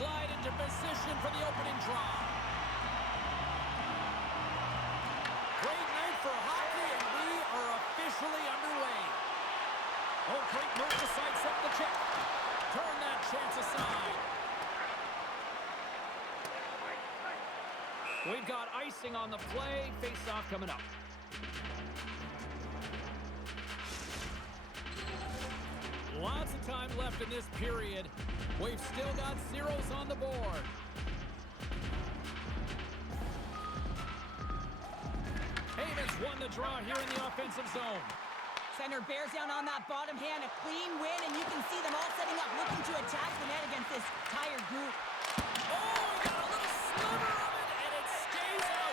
glide into position for the opening draw. Great night for hockey, and we are officially underway. Oh, great move to sidestep the check. Turn that chance aside. We've got icing on the play. Face-off coming up. Lots of time left in this period. We've still got zeros on the board. Havens won the draw here in the offensive zone. Center bears down on that bottom hand, a clean win, and you can see them all setting up, looking to attack the net against this tired group. Oh, he got a little sliver of it, and it stays out.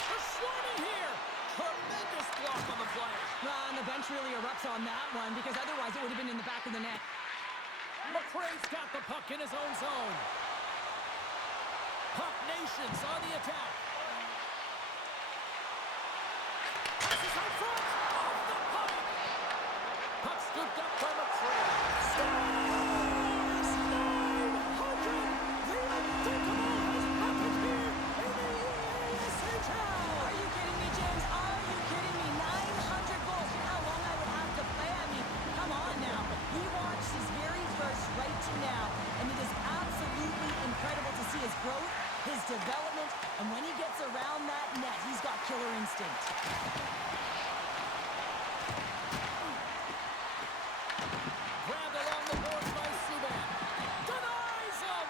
They're swarming here. Tremendous block on the play. Well, and the bench really erupts on that one, because otherwise it would have been in the back of the net. McRae's got the puck in his own zone. Puck Nations on the attack. Passes out front. Off the puck. Puck scooped up by McRae. Scores! 900! The unthinkable has happened here in the EASHL! Are you kidding me, James? Are you kidding me? 900 goals. You know how long I would have to play? I mean, come on now. We watched his very first right to now, and it is absolutely incredible to see his growth, his development, and when he gets around that net, he's got killer instinct. Grabbed along the boards by Subban. Denies him!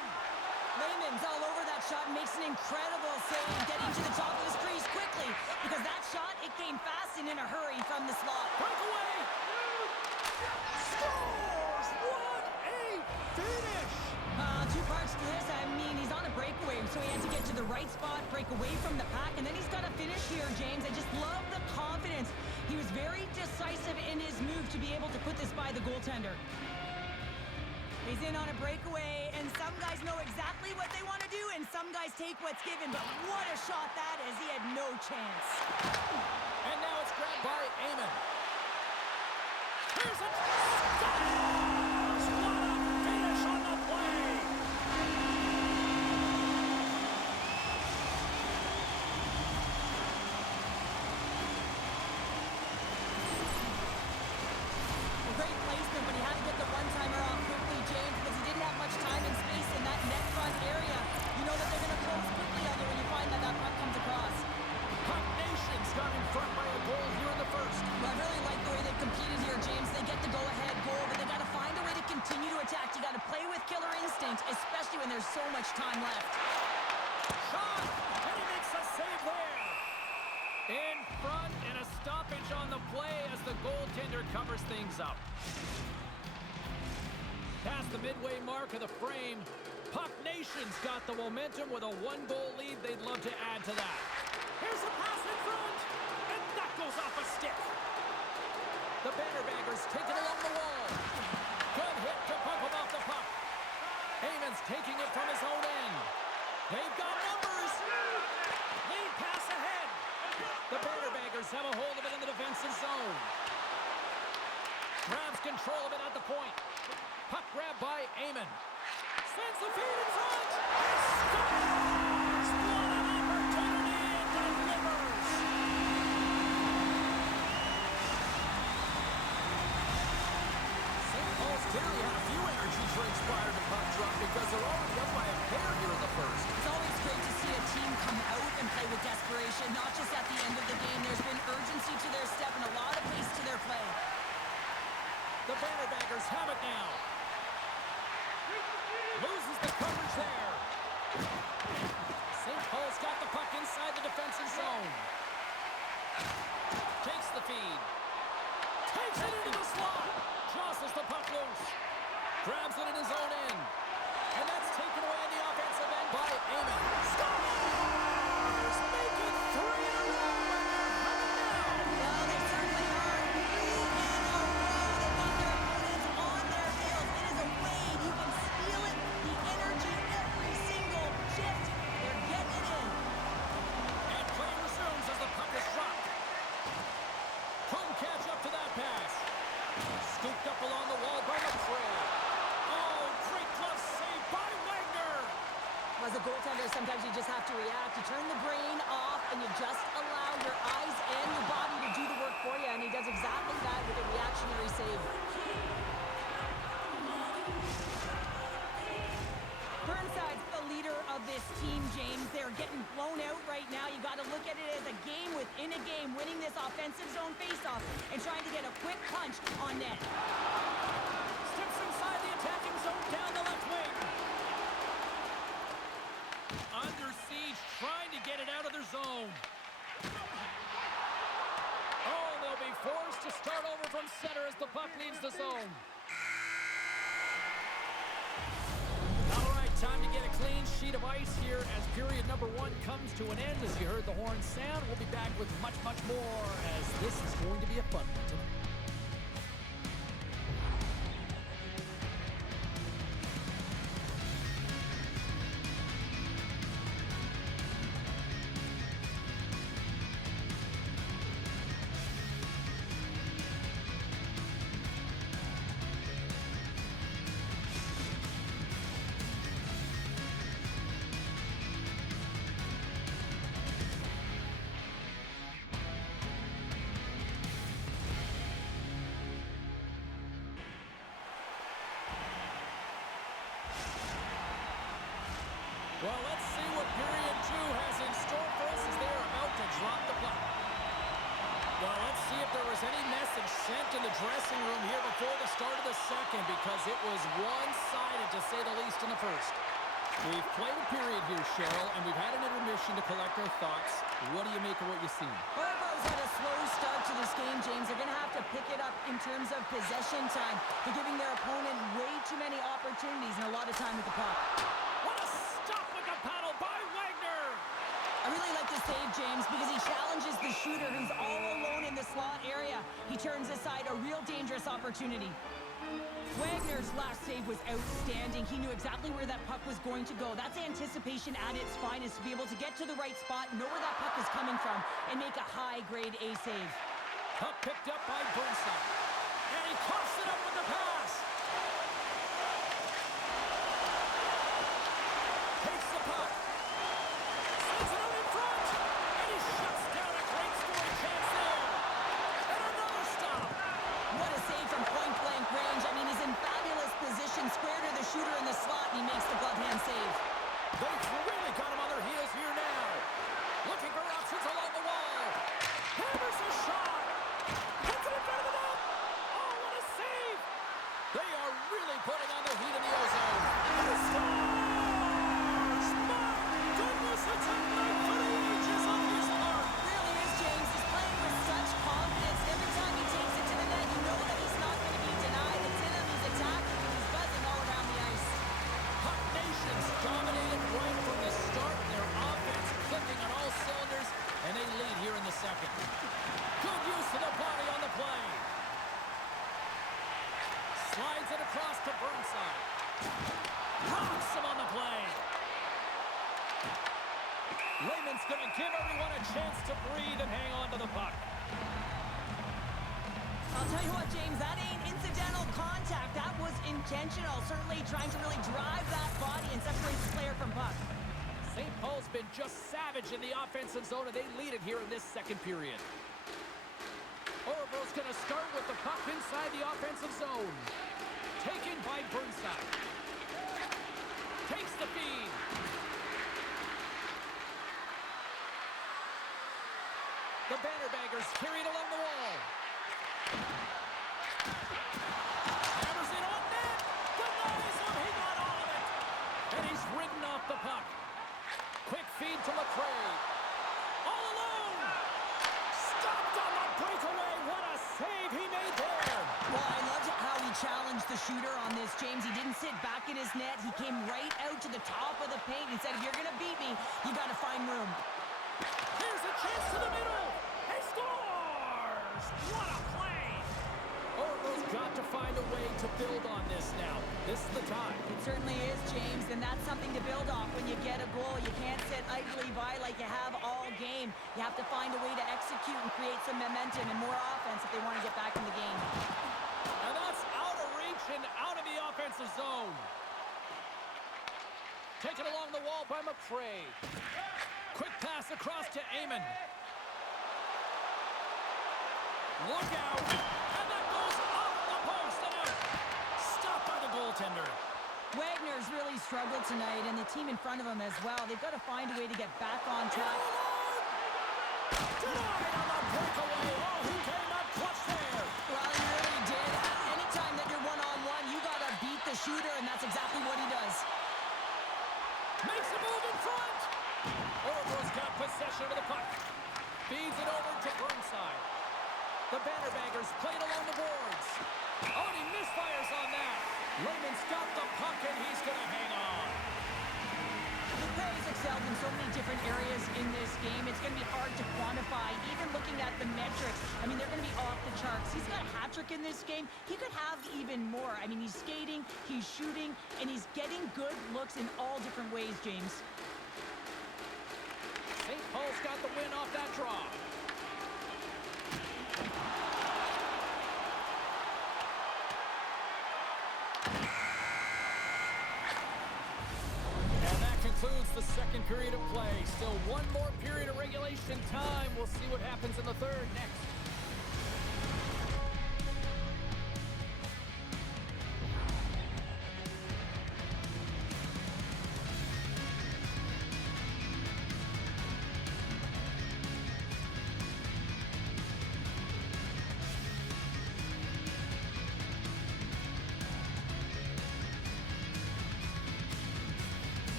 Lehman's all over that shot and makes an incredible save, getting to the top of his crease quickly, because that shot, it came fast and in a hurry from the slot. Breakaway! Scores! What a finish! Two parts to this. I mean, he's on a breakaway, so he had to get to the right spot, break away from the pack, and then he's got to finish here, James. I just love the confidence. He was very decisive in his move to be able to put this by the goaltender. He's in on a breakaway, and some guys know exactly what they want to do, and some guys take what's given, but what a shot that is. He had no chance. And now it's grabbed by Eamon. Here's it. Scores! What a finish on the play! Great placement, but he had to get the one-timer off quickly, James, because he didn't have much time and space in that net front area. You know that they're going to close quickly on you when you find that that puck comes across. Puck Nations got in front by a goal here in the first. Well, I really like the way they've competed here, James. They get the go-ahead goal, but they got to find a way to continue to attack. You got to play with killer instinct, especially when there's so much time left. Shot! And he makes a save there! In front, and a stoppage on the play as the goaltender covers things up. Past the midway mark of the frame, Puck Nation's got the momentum with a one-goal lead. They'd love to add to that. Here's a pass in front, and that goes off a stick. The Bannerbaggers take it along the wall. Good hit to pump him off the puck. Heyman's taking it from his own end. They've got numbers. Lead pass ahead. The Bannerbaggers have a hold of it in the defensive zone. Grabs control of it at the point. Puck grab by Eamon. Sends the feed in front. He scores! What an opportunity and delivers! St. Paul's clearly had a few energy drinks prior to puck drop because they're already up by a pair here in the first. It's always great to see a team come out and play with desperation, not just at the end of the game. There's been urgency to their step and a lot of pace to their play. The Bannerbaggers have it now. Loses the coverage there. St. Paul's got the puck inside the defensive zone. Takes the feed. Takes it into the slot. Jostles the puck loose. Grabs it in his own end. And that's taken away in the offensive end by Eamon. Scores! Make it 3 in a row, and they're coming down. Well, they certainly are. 3 in a row. They've got their opponents on their heels. It is a wave. You can feel it. The energy every single shift. They're getting it in. And play resumes as the puck is dropped. Couldn't catch up to that pass. Scooped up along the wall by McRae. Oh, great glove save by Wagner. just allow your eyes and your body to do the work for you, and he does exactly that with a reactionary save. Burnside's the leader of this team, James. They're getting blown out right now. You got to look at it as a game within a game, winning this offensive zone faceoff and trying to get a quick punch on net. Steps inside the attacking zone down the left wing. Under siege, trying to get it out of their zone. Oh, they'll be forced to start over from center as the puck leaves the zone. All right, time to get a clean sheet of ice here as period number 1 comes to an end. As you heard the horn sound, we'll be back with much, much more as this is going to be a fun one tonight. Well, let's see what period 2 has in store for us as they are about to drop the puck. Well, let's see if there was any message sent in the dressing room here before the start of the second, because it was one-sided to say the least in the first. We've played a period here, Cheryl, and we've had an intermission to collect our thoughts. What do you make of what you've seen? Orbo's had a slow start to this game, James. They're going to have to pick it up in terms of possession time. They're giving their opponent way too many opportunities and a lot of time with the puck. What a stop with the paddle by Wagner! I really like the save, James, because he challenges the shooter who's all alone in the slot area. He turns aside a real dangerous opportunity. Wagner's last save was outstanding. He knew exactly where that puck was going to go. That's anticipation at its finest, to be able to get to the right spot, know where that puck is coming from, and make a high-grade A save. Puck picked up by Burnside. And he coughs it up with the pass. Takes the puck. Sends it out in front. And he shuts down a great scoring chance there. And another stop. What a save from point-blank range. I mean, he's in fabulous position, square to the shooter in the slot, and he makes the glove hand save. They've really got him on their heels here now. Looking for options along the wall. Hammers a shot. Puts it in front of the net. Oh, what a save. They are really putting on the heat in the ozone. And he scores! My goodness, it's a night for the ages on his mark. Really is, James. He's playing with such confidence. Every time he takes it to the net, you know that he's not going to be denied. It's in him, he's attacking, and he's buzzing all around the ice. Puck Nations dominated right from the start. Their offense clicking on all cylinders, and they lead here in the second. Good use of the body on the play. Slides it across to Burnside. Rocks him on the play. Lehman's going to give everyone a chance to breathe and hang on to the puck. I'll tell you what, James, that ain't incidental contact. That was intentional. Certainly trying to really drive that body and separate the player from puck. St. Paul's been just savage in the offensive zone, and they lead it here in this second period. Orville's going to start with the puck inside the offensive zone. Taken by Burnside. Takes the feed. The Bannerbaggers carried along the wall. Hammers it on net. Denies him. He got all of it. And he's ridden off the puck. Quick feed to McRae. All alone. Stopped on the breakaway. What a save he made there. Well, I loved how he challenged the shooter on this, James. He didn't sit back in his net. He came right out to the top of the paint and said, if you're going to beat me, you got to find room. Here's a chance to the middle. He scores. What a play. Orville's got to find a way to build on this now. This is the time. It certainly is, James, and that's something to build off when you get a goal. You can't sit idly by like you have all game. You have to find a way to execute and create some momentum and more offense if they want to get back in the game. And that's out of reach and out of the offensive zone. Taken along the wall by McRae. Quick pass across to Amon. Look out. And that goes off the post and out. Stopped by the goaltender. Wagner's really struggled tonight, and the team in front of him as well. They've got to find a way to get back on track. Denied on the breakaway. Oh, he came up clutch there. Well, he really did. Anytime that you're one-on-one, you got to beat the shooter, and that's exactly what he does. Makes a move in front. Oracle's got possession of the puck. Feeds it over to Burnside. The Bannerbaggers played along the boards. Oh, and he misfires on that. Lehman's got the puck, and he's going to hang on. The Prairies excelled in so many different areas in this game. It's going to be hard to quantify, even looking at the metrics. I mean, they're going to be off the charts. He's got a hat trick in this game. He could have even more. I mean, he's skating, he's shooting, and he's getting good looks in all different ways, James. St. Paul's got the win off that draw. And that concludes the second period of play. Still one more period of regulation time. We'll see what happens in the third next.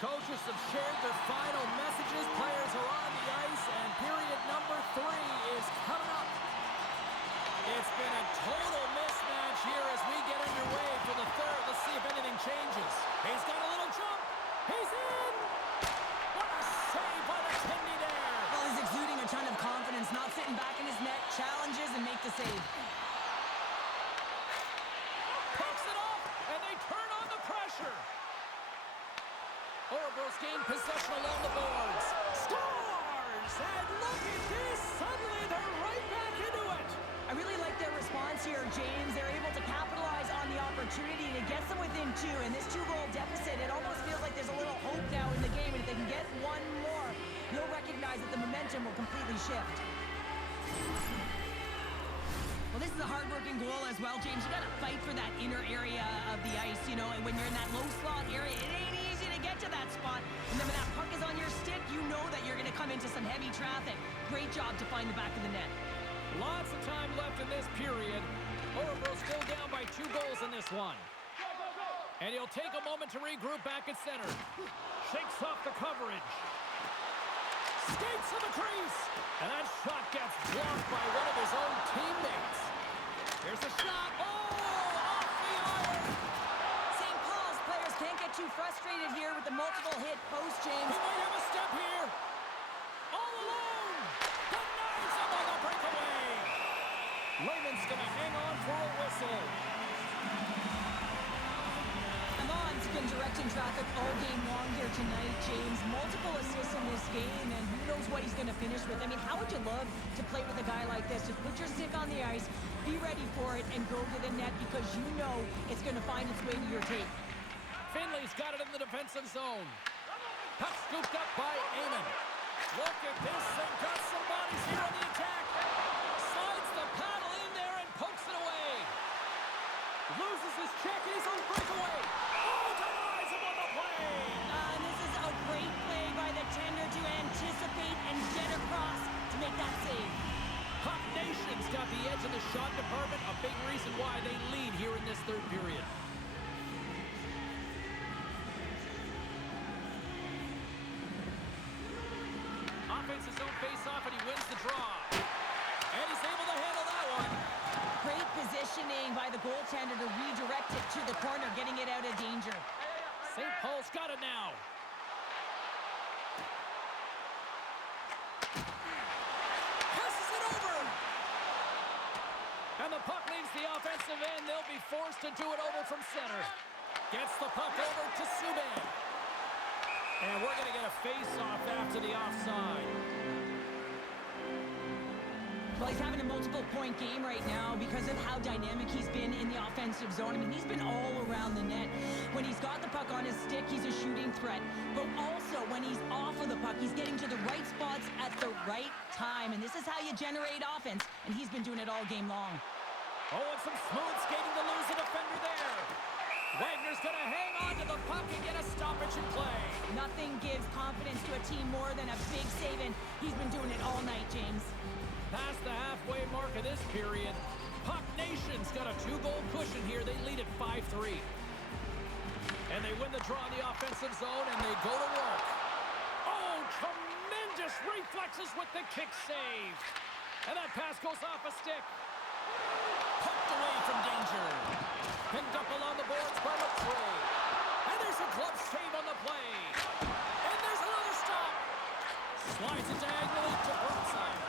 Coaches have shared their final messages. Players are on the ice, and period number 3 is coming up. It's been a total mismatch here as we get underway for the third. Let's see if anything changes. He's got a little jump. He's in. What a save by the Tindy there. Well, he's exuding a ton of confidence, not sitting back in his net, challenges and make the save. Picks it off, and they turn on the pressure. Oracle's gained possession along the boards. Scores! And look at this! Suddenly they're right back into it! I really like their response here, James. They're able to capitalize on the opportunity to get them within 2. And this 2-goal deficit, it almost feels like there's a little hope now in the game. And if they can get one more, you'll recognize that the momentum will completely shift. Well, this is a hard-working goal as well, James. You got to fight for that inner area of the ice, you know. And when you're in that low slot area, it ain't easy to get to that spot. And then when that puck is on your stick, you know that you're going to come into some heavy traffic. Great job to find the back of the net. Lots of time left in this period. Oracle's still down by 2 goals in this one. And he'll take a moment to regroup back at center. Shakes off the coverage. Skates to the crease. And that shot gets blocked by one of his own teammates. Here's the shot. Oh, off the iron. St. Paul's players can't get too frustrated here with the multiple hit post, James. He might have a step here. All alone. Denies him on the breakaway. Lehman's going to hang on for a whistle. Amon's been directing traffic all game long here tonight, James. Multiple assists in this game, and who knows what he's going to finish with. I mean, how would you love to play with a guy like this? Just put your stick on the ice, be ready for it, and go to the net because you know it's going to find its way to your tape. Finley's got it in the defensive zone. Puck scooped up by Amon. Look at this. They've got some bodies here on the attack. Slides the paddle in there and pokes it away. Loses his check. He's on breakaway. Oh, denies him on the play. And this is a great play by the tender to anticipate and get across to make that save. Puck Nation's got the edge in the shot department. A big reason why they lead here in this third period. Offense his own face-off, and he wins the draw. And he's able to handle that one. Great positioning by the goaltender to redirect it to the corner, getting it out of danger. St. Paul's got it now. Passes it over. And the puck leaves the offensive end. They'll be forced to do it over from center. Gets the puck over to Subban. And we're going to get a face-off after the offside. Well, he's having a multiple-point game right now because of how dynamic he's been in the offensive zone. I mean, he's been all around the net. When he's got the puck on his stick, he's a shooting threat. But also, when he's off of the puck, he's getting to the right spots at the right time. And this is how you generate offense. And he's been doing it all game long. Oh, and some smooth skating to lose a defender there. Wagner's going to hang on to the puck and get a stoppage in play. Nothing gives confidence to a team more than a big save, and he's been doing it all night, James. Past the halfway mark of this period, Puck Nation's got a 2-goal cushion here. They lead at 5-3. And they win the draw in the offensive zone, and they go to work. Oh, tremendous reflexes with the kick save. And that pass goes off a stick. Poked away from danger. Picked up along the boards by McCray. And there's a glove save on the play. And there's another stop. Slides it diagonally to Burnside.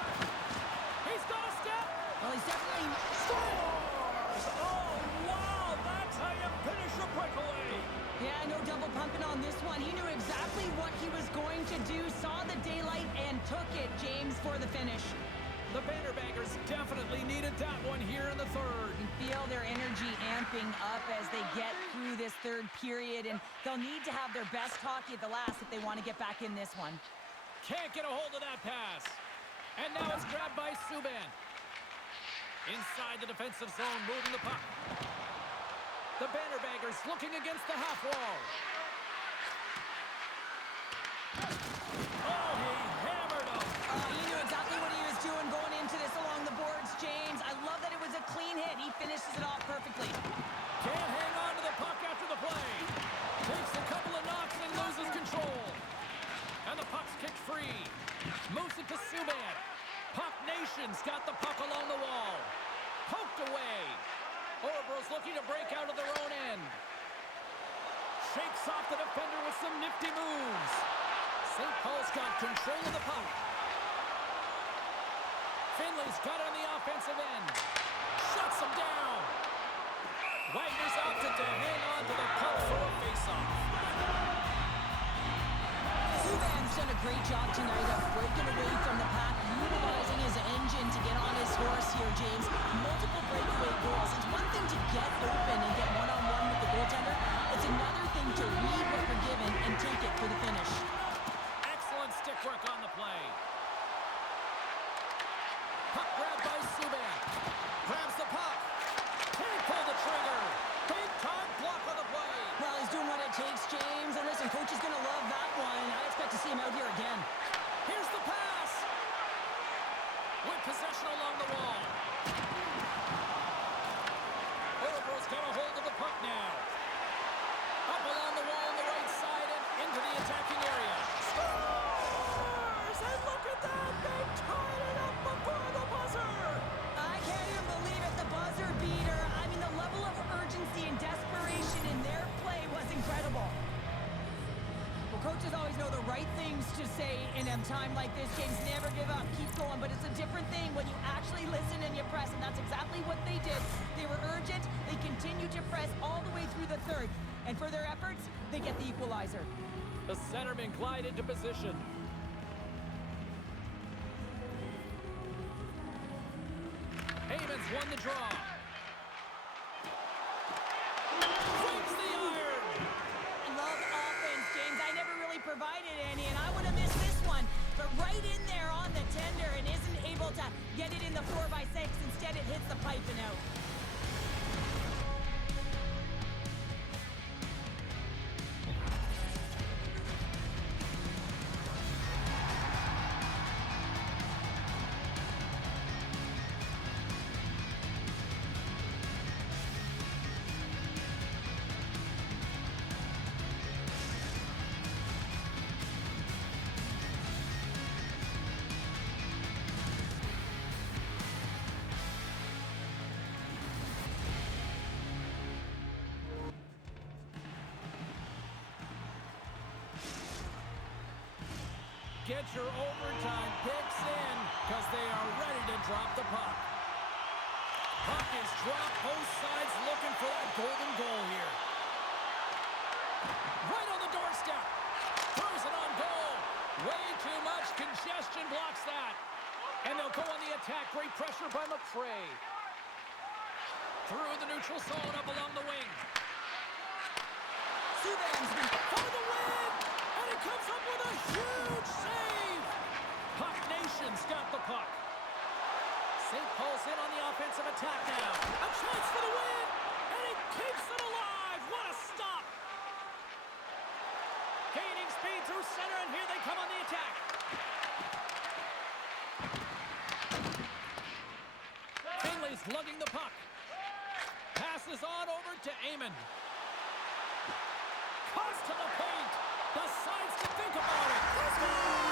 He's got a step. Well, he's definitely... Scores! Oh, wow! That's how you finish a breakaway. Yeah, no double pumping on this one. He knew exactly what he was going to do, saw the daylight, and took it, James, for the finish. The Bannerbaggers definitely needed that one here in the third. You feel their energy amping up as they get through this third period, and they'll need to have their best hockey at the last if they want to get back in this one. Can't get a hold of that pass. And now it's grabbed by Subban. Inside the defensive zone, moving the puck. The Bannerbaggers looking against the half wall. Oh, he hammered him. He knew exactly what he was doing going into this along the boards, James. I love that it was a clean hit. He finishes it off perfectly. Can't hang on to the puck after the play. Takes a couple of knocks and loses control. And the puck's kicked free. Moves it to Subban. Puck Nation's got the puck along the wall. Poked away. Orebro's looking to break out of their own end. Shakes off the defender with some nifty moves. St. Paul's got control of the puck. Finley's got it on the offensive end. Shuts him down. Wagner's opted to hang on to the puck for a face-off. Subban's done a great job tonight of breaking away from the pack, utilizing his engine to get on his horse here, James. Multiple breakaway goals. It's one thing to get open and get one-on-one with the goaltender. It's another thing to read what you're given and take it for the finish. Excellent stick work on the play. Puck grabbed by Subban. Grabs the puck. Can't pull the trigger. Big time block on the play. Well, he's doing what it takes, James. And listen, coach is going to love that one. I expect to see him out here again. Here's the pass. With possession along the wall. Orebro's got a hold of the puck now. Up along the wall on the right side and into the attacking area. Scores! And look at that! They tied it up before the buzzer! I can't even believe it, the buzzer beater. I mean, the level of urgency and desperation in their play was incredible. Well, coaches always know the right things to say in a time like this, James. Never give up, keep going. But it's a different thing when you actually listen and you press, and that's exactly what they did. They were urgent. They continued to press all the way through the third. And for their efforts, they get the equalizer. The centerman glide into position. Heyman's won the draw. Breaks the iron. Love offense, James. I never really provided any, and I would have missed this one. But right in there on the tender and isn't able to get it in the 4x6. Instead, it hits the pipe and out. Get your overtime picks in because they are ready to drop the puck. Puck drop. Both sides looking for that golden goal here. Right on the doorstep. Throws it on goal. Way too much congestion blocks that. And they'll go on the attack. Great pressure by McFray. Through the neutral zone up along the wing. Subban's For the win! And he comes up with a huge save! Puck Nation's got the puck. St. Paul's in on the offensive attack now. A chance for the win! And he keeps it alive! What a stop! Gaining speed through center, and here they come on the attack. Finley's lugging the puck. Passes on over to Amon. Cuts to the paint. The sides to think about it. Let's go!